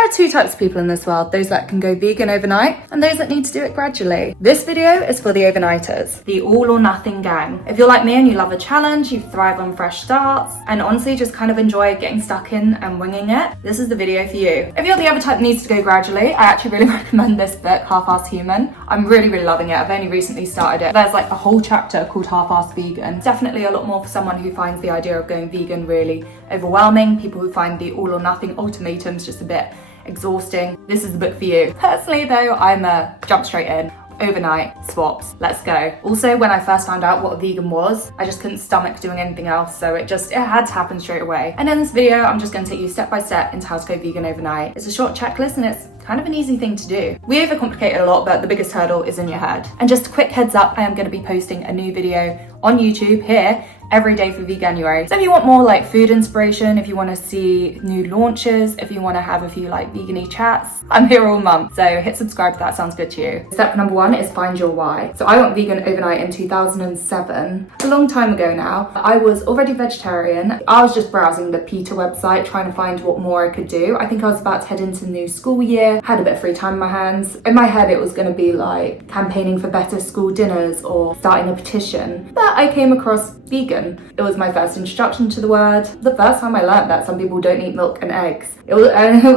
There are two types of people in this world, those that can go vegan overnight and those that need to do it gradually. This video is for the overnighters, the all or nothing gang. If you're like me and you love a challenge, you thrive on fresh starts, and honestly just kind of enjoy getting stuck in and winging it, this is the video for you. If you're the other type that needs to go gradually, I actually really recommend this book, Half-Assed Human. I'm really loving it. I've only recently started it. There's like a whole chapter called Half-Assed Vegan. Definitely a lot more for someone who finds the idea of going vegan really overwhelming, people who find the all or nothing ultimatums just a bit exhausting. This is the book for you. Personally though, I'm a jump straight in. Overnight swaps, let's go. Also, when I first found out what a vegan was, I just couldn't stomach doing anything else, so it had to happen straight away. And in this video, I'm just going to take you step by step into how to go vegan overnight. It's a short checklist and it's kind of an easy thing to do. We overcomplicate it a lot, but the biggest hurdle is in your head. And just a quick heads up, I am going to be posting a new video on YouTube here every day for veganuary. So if you want more like food inspiration, if you want to see new launches, if you want to have a few like vegan-y chats, I'm here all month. So hit subscribe if that sounds good to you. Step number one is find your why. So I went vegan overnight in 2007, a long time ago now. I was already vegetarian. I was just browsing the PETA website, trying to find what more I could do. I think I was about to head into the new school year, had a bit of free time in my hands. In my head, it was going to be like campaigning for better school dinners or starting a petition. But I came across vegan. It was my first introduction to the word. The first time I learned that some people don't eat milk and eggs. It was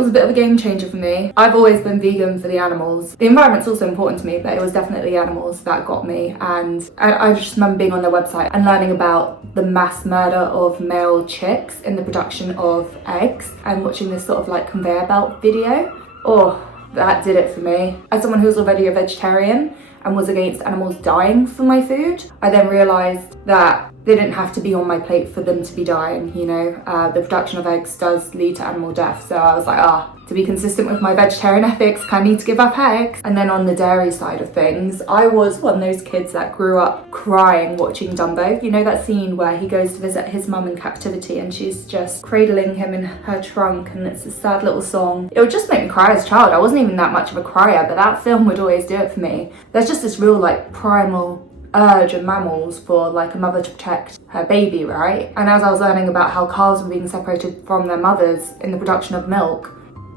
a bit of a game changer for me. I've always been vegan for the animals. The environment's also important to me, but it was definitely animals that got me. And I just remember being on their website and learning about the mass murder of male chicks in the production of eggs and watching this sort of like conveyor belt video. Oh, that did it for me. As someone who was already a vegetarian and was against animals dying for my food, I then realised that they didn't have to be on my plate for them to be dying, you know. The production of eggs does lead to animal death, so I was like, to be consistent with my vegetarian ethics, I need to give up eggs. And then on the dairy side of things, I was one of those kids that grew up crying watching Dumbo. You know that scene where he goes to visit his mum in captivity and she's just cradling him in her trunk and it's a sad little song. It would just make me cry as a child. I wasn't even that much of a crier, but that film would always do it for me. There's just this real like primal urge of mammals for like a mother to protect her baby, right? And as I was learning about how cows were being separated from their mothers in the production of milk,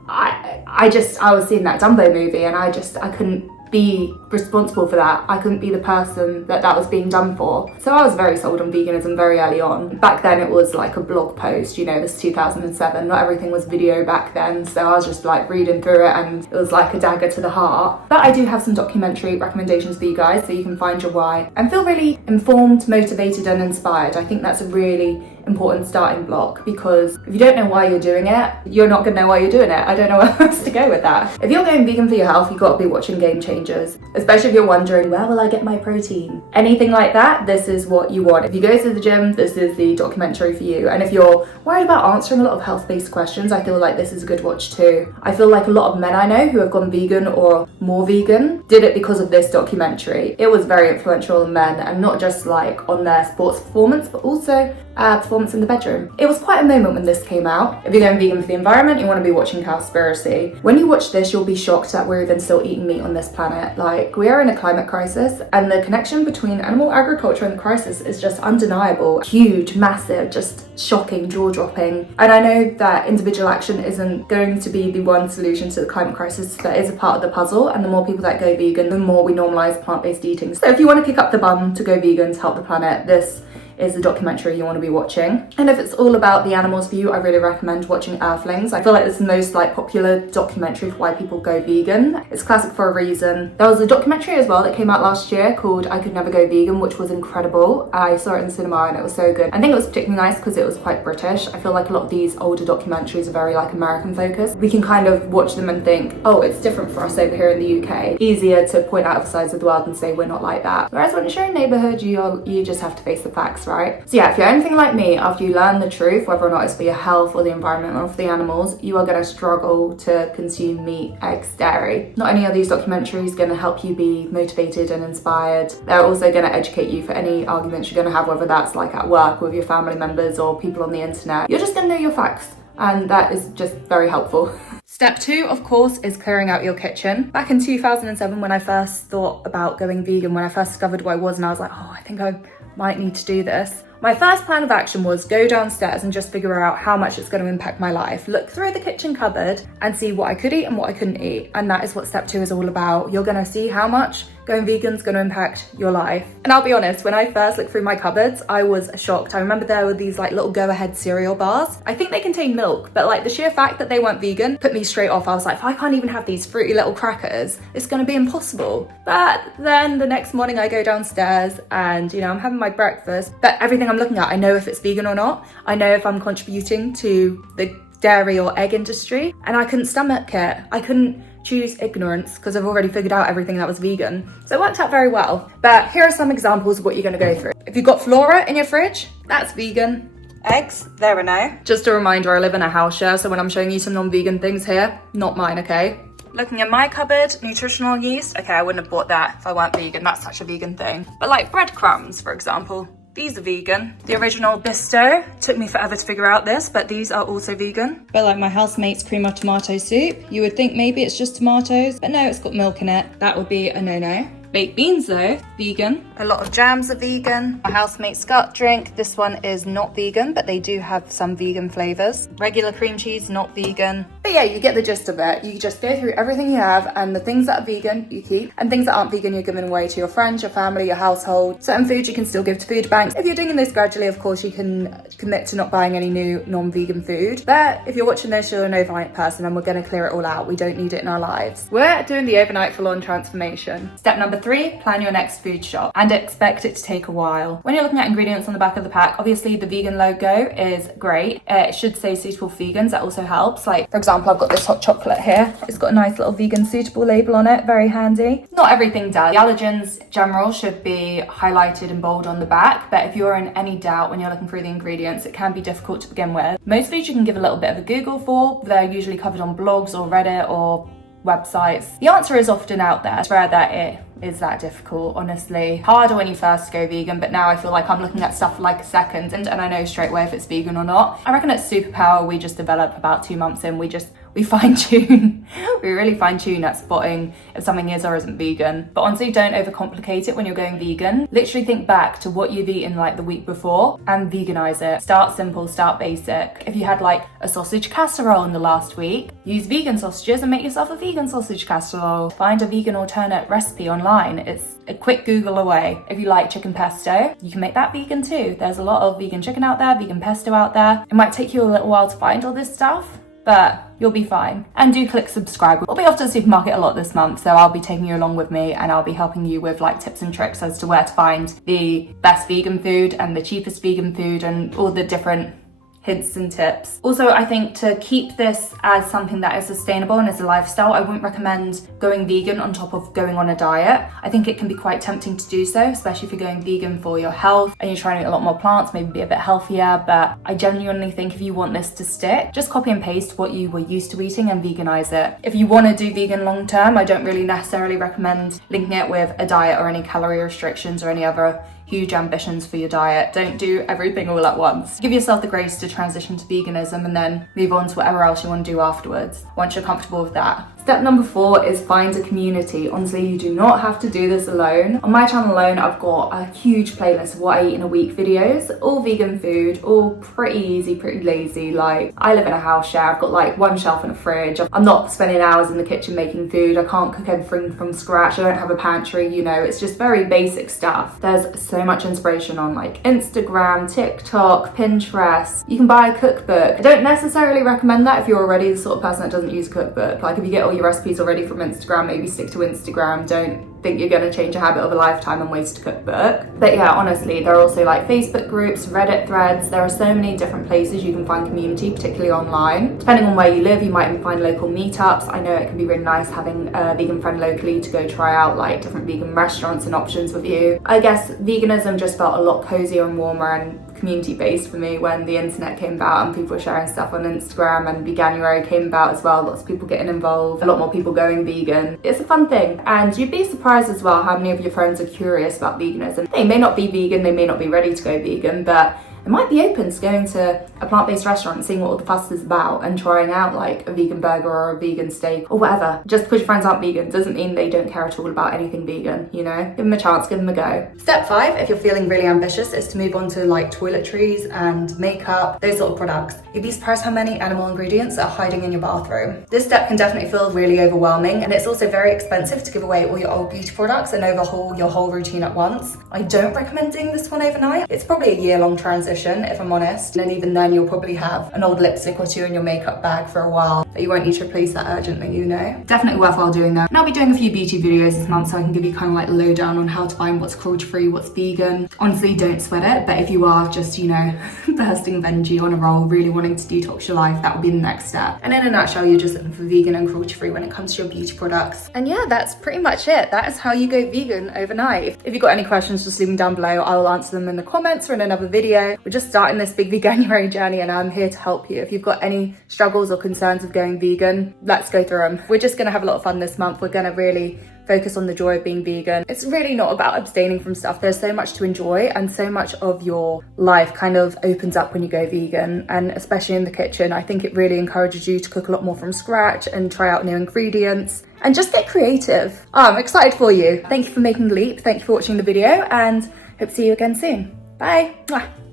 I was seeing that Dumbo movie and I couldn't be responsible for that. I couldn't be the person that was being done for. So I was very sold on veganism very early on. Back then it was like a blog post, you know, this 2007, not everything was video back then, so I was just like reading through it and it was like a dagger to the heart. But I do have some documentary recommendations for you guys so you can find your why and feel really informed, motivated and inspired. I think that's a really important starting block, because if you don't know why you're doing it, you're not gonna know why you're doing it. I don't know where else to go with that. If you're going vegan for your health, you've got to be watching Game Changers, especially if you're wondering, where will I get my protein? Anything like that, this is what you want. If you go to the gym, this is the documentary for you. And if you're worried about answering a lot of health-based questions, I feel like this is a good watch too. I feel like a lot of men I know who have gone vegan or more vegan did it because of this documentary. It was very influential on men, and not just like on their sports performance, but also performance in the bedroom. It was quite a moment when this came out. If you're going vegan for the environment, you want to be watching Cowspiracy. When you watch this, you'll be shocked that we're even still eating meat on this planet. Like, we are in a climate crisis, and the connection between animal agriculture and the crisis is just undeniable. Huge, massive, just shocking, jaw-dropping. And I know that individual action isn't going to be the one solution to the climate crisis, but is a part of the puzzle, and the more people that go vegan, the more we normalise plant-based eating. So if you want to kick up the bum to go vegan to help the planet, this is the documentary you want to be watching. And if it's all about the animals for you, I really recommend watching Earthlings. I feel like it's the most like popular documentary for why people go vegan. It's classic for a reason. There was a documentary as well that came out last year called I Could Never Go Vegan, which was incredible. I saw it in the cinema and it was so good. I think it was particularly nice because it was quite British. I feel like a lot of these older documentaries are very like American focused. We can kind of watch them and think, oh, it's different for us over here in the UK. Easier to point out the sides of the world and say we're not like that. Whereas when it's your own neighbourhood, you just have to face the facts, right? So yeah, if you're anything like me, after you learn the truth, whether or not it's for your health or the environment or for the animals, you are going to struggle to consume meat, eggs, dairy. Not only are these documentaries going to help you be motivated and inspired, they're also going to educate you for any arguments you're going to have, whether that's like at work with your family members or people on the internet. You're just going to know your facts, and that is just very helpful. Step 2, of course, is clearing out your kitchen. Back in 2007, when I first thought about going vegan, when I first discovered what I was, and I was like, oh, I think I might need to do this, My first plan of action was go downstairs and just figure out how much it's going to impact my life. Look through the kitchen cupboard and see what I could eat and what I couldn't eat. And that is what step 2 is all about. You're going to see how much going vegan is going to impact your life. And I'll be honest, when I first looked through my cupboards, I was shocked. I remember there were these like little Go Ahead cereal bars. I think they contain milk, but like the sheer fact that they weren't vegan put me straight off. I was like, if I can't even have these fruity little crackers, it's going to be impossible. But then the next morning I go downstairs and, you know, I'm having my breakfast, but everything I'm looking at, I know if it's vegan or not. I know if I'm contributing to the dairy or egg industry, and I couldn't stomach it. I couldn't choose ignorance because I've already figured out everything that was vegan. So it worked out very well. But here are some examples of what you're going to go through. If you've got flora in your fridge, that's vegan. Eggs, there and now. Just a reminder, I live in a house share, so when I'm showing you some non-vegan things here, not mine, okay? Looking at my cupboard, nutritional yeast. Okay, I wouldn't have bought that if I weren't vegan. That's such a vegan thing. But like breadcrumbs, for example. These are vegan. The original Bisto, took me forever to figure out this, but these are also vegan. But like my housemate's cream of tomato soup, you would think maybe it's just tomatoes, but no, it's got milk in it. That would be a no-no. Baked beans though, vegan. A lot of jams are vegan. My housemate's gut drink, this one is not vegan, but they do have some vegan flavors. Regular cream cheese, not vegan. But yeah, you get the gist of it. You just go through everything you have, and the things that are vegan, you keep, and things that aren't vegan, you're giving away to your friends, your family, your household. Certain foods you can still give to food banks. If you're doing this gradually, of course, you can commit to not buying any new non-vegan food. But if you're watching this, you're an overnight person, and we're gonna clear it all out. We don't need it in our lives. We're doing the overnight full-on transformation. Step number 3, plan your next food shop and expect it to take a while. When you're looking at ingredients on the back of the pack, obviously the vegan logo is great. It should say suitable for vegans, that also helps. Like, for example, I've got this hot chocolate here. It's got a nice little vegan suitable label on it, very handy. Not everything does. The allergens general should be highlighted in bold on the back, but if you're in any doubt when you're looking through the ingredients, it can be difficult to begin with. Most foods you can give a little bit of a Google for. They're usually covered on blogs or Reddit or websites. The answer is often out there. It's rare that it is that difficult, honestly. Harder when you first go vegan, but now I feel like I'm looking at stuff for like a second and I know straight away if it's vegan or not. I reckon it's superpower we just developed about 2 months in. We fine tune. We really fine tune at spotting if something is or isn't vegan. But honestly, don't overcomplicate it when you're going vegan. Literally think back to what you've eaten like the week before and veganize it. Start simple, start basic. If you had like a sausage casserole in the last week, use vegan sausages and make yourself a vegan sausage casserole. Find a vegan alternate recipe online. It's a quick Google away. If you like chicken pesto, you can make that vegan too. There's a lot of vegan chicken out there, vegan pesto out there. It might take you a little while to find all this stuff, but you'll be fine. And do click subscribe. We'll be off to the supermarket a lot this month, so I'll be taking you along with me and I'll be helping you with like tips and tricks as to where to find the best vegan food and the cheapest vegan food and all the different hints and tips. Also, I think to keep this as something that is sustainable and as a lifestyle, I wouldn't recommend going vegan on top of going on a diet. I think it can be quite tempting to do so, especially if you're going vegan for your health and you're trying to eat a lot more plants, maybe be a bit healthier. But I genuinely think if you want this to stick, just copy and paste what you were used to eating and veganize it. If you want to do vegan long term, I don't really necessarily recommend linking it with a diet or any calorie restrictions or any other huge ambitions for your diet. Don't do everything all at once. Give yourself the grace to transition to veganism and then move on to whatever else you want to do afterwards, once you're comfortable with that. Step number 4 is find a community. Honestly, you do not have to do this alone. On my channel alone, I've got a huge playlist of what I eat in a week videos, all vegan food, all pretty easy, pretty lazy. Like, I live in a house share. I've got like one shelf and a fridge. I'm not spending hours in the kitchen making food. I can't cook everything from scratch. I don't have a pantry, you know, it's just very basic stuff. There's so much inspiration on like Instagram, TikTok, Pinterest. You can buy a cookbook. I don't necessarily recommend that if you're already the sort of person that doesn't use a cookbook. Like, if you get all your recipes already from Instagram, maybe stick to Instagram. Don't think you're going to change a habit of a lifetime and waste a cookbook. But yeah, honestly, there are also like Facebook groups, Reddit threads. There are so many different places you can find community, particularly online. Depending on where you live, you might even find local meetups. I know it can be really nice having a vegan friend locally to go try out like different vegan restaurants and options with you. I guess veganism just felt a lot cozier and warmer and community based for me when the internet came about and people were sharing stuff on Instagram, and veganuary came about as well. Lots of people getting involved, a lot more people going vegan. It's a fun thing, and you'd be surprised as well how many of your friends are curious about veganism. They may not be vegan, they may not be ready to go vegan, but it might be open to going to a plant-based restaurant and seeing what all the fuss is about and trying out like a vegan burger or a vegan steak or whatever. Just because your friends aren't vegan doesn't mean they don't care at all about anything vegan, you know? Give them a chance, give them a go. Step 5, if you're feeling really ambitious, is to move on to like toiletries and makeup, those sort of products. You'd be surprised how many animal ingredients are hiding in your bathroom. This step can definitely feel really overwhelming, and it's also very expensive to give away all your old beauty products and overhaul your whole routine at once. I don't recommend doing this one overnight. It's probably a year-long transition, if I'm honest, and even then you'll probably have an old lipstick or two in your makeup bag for a while, but you won't need to replace that urgently, you know? Definitely worthwhile doing that. And I'll be doing a few beauty videos this month so I can give you kind of like lowdown on how to find what's cruelty-free, what's vegan. Honestly, don't sweat it, but if you are just, you know, bursting Benji on a roll, really wanting to detox your life, that would be the next step. And in a nutshell, you're just looking for vegan and cruelty-free when it comes to your beauty products. And yeah, that's pretty much it. That is how you go vegan overnight. If you've got any questions, just leave them down below. I will answer them in the comments or in another video. We're just starting this big veganuary journey and I'm here to help you. If you've got any struggles or concerns of going vegan, let's go through them. We're just gonna have a lot of fun this month. We're gonna really focus on the joy of being vegan. It's really not about abstaining from stuff. There's so much to enjoy and so much of your life kind of opens up when you go vegan, and especially in the kitchen. I think it really encourages you to cook a lot more from scratch and try out new ingredients and just get creative. Oh, I'm excited for you. Thank you for making the leap. Thank you for watching the video and hope to see you again soon. Bye. Mwah.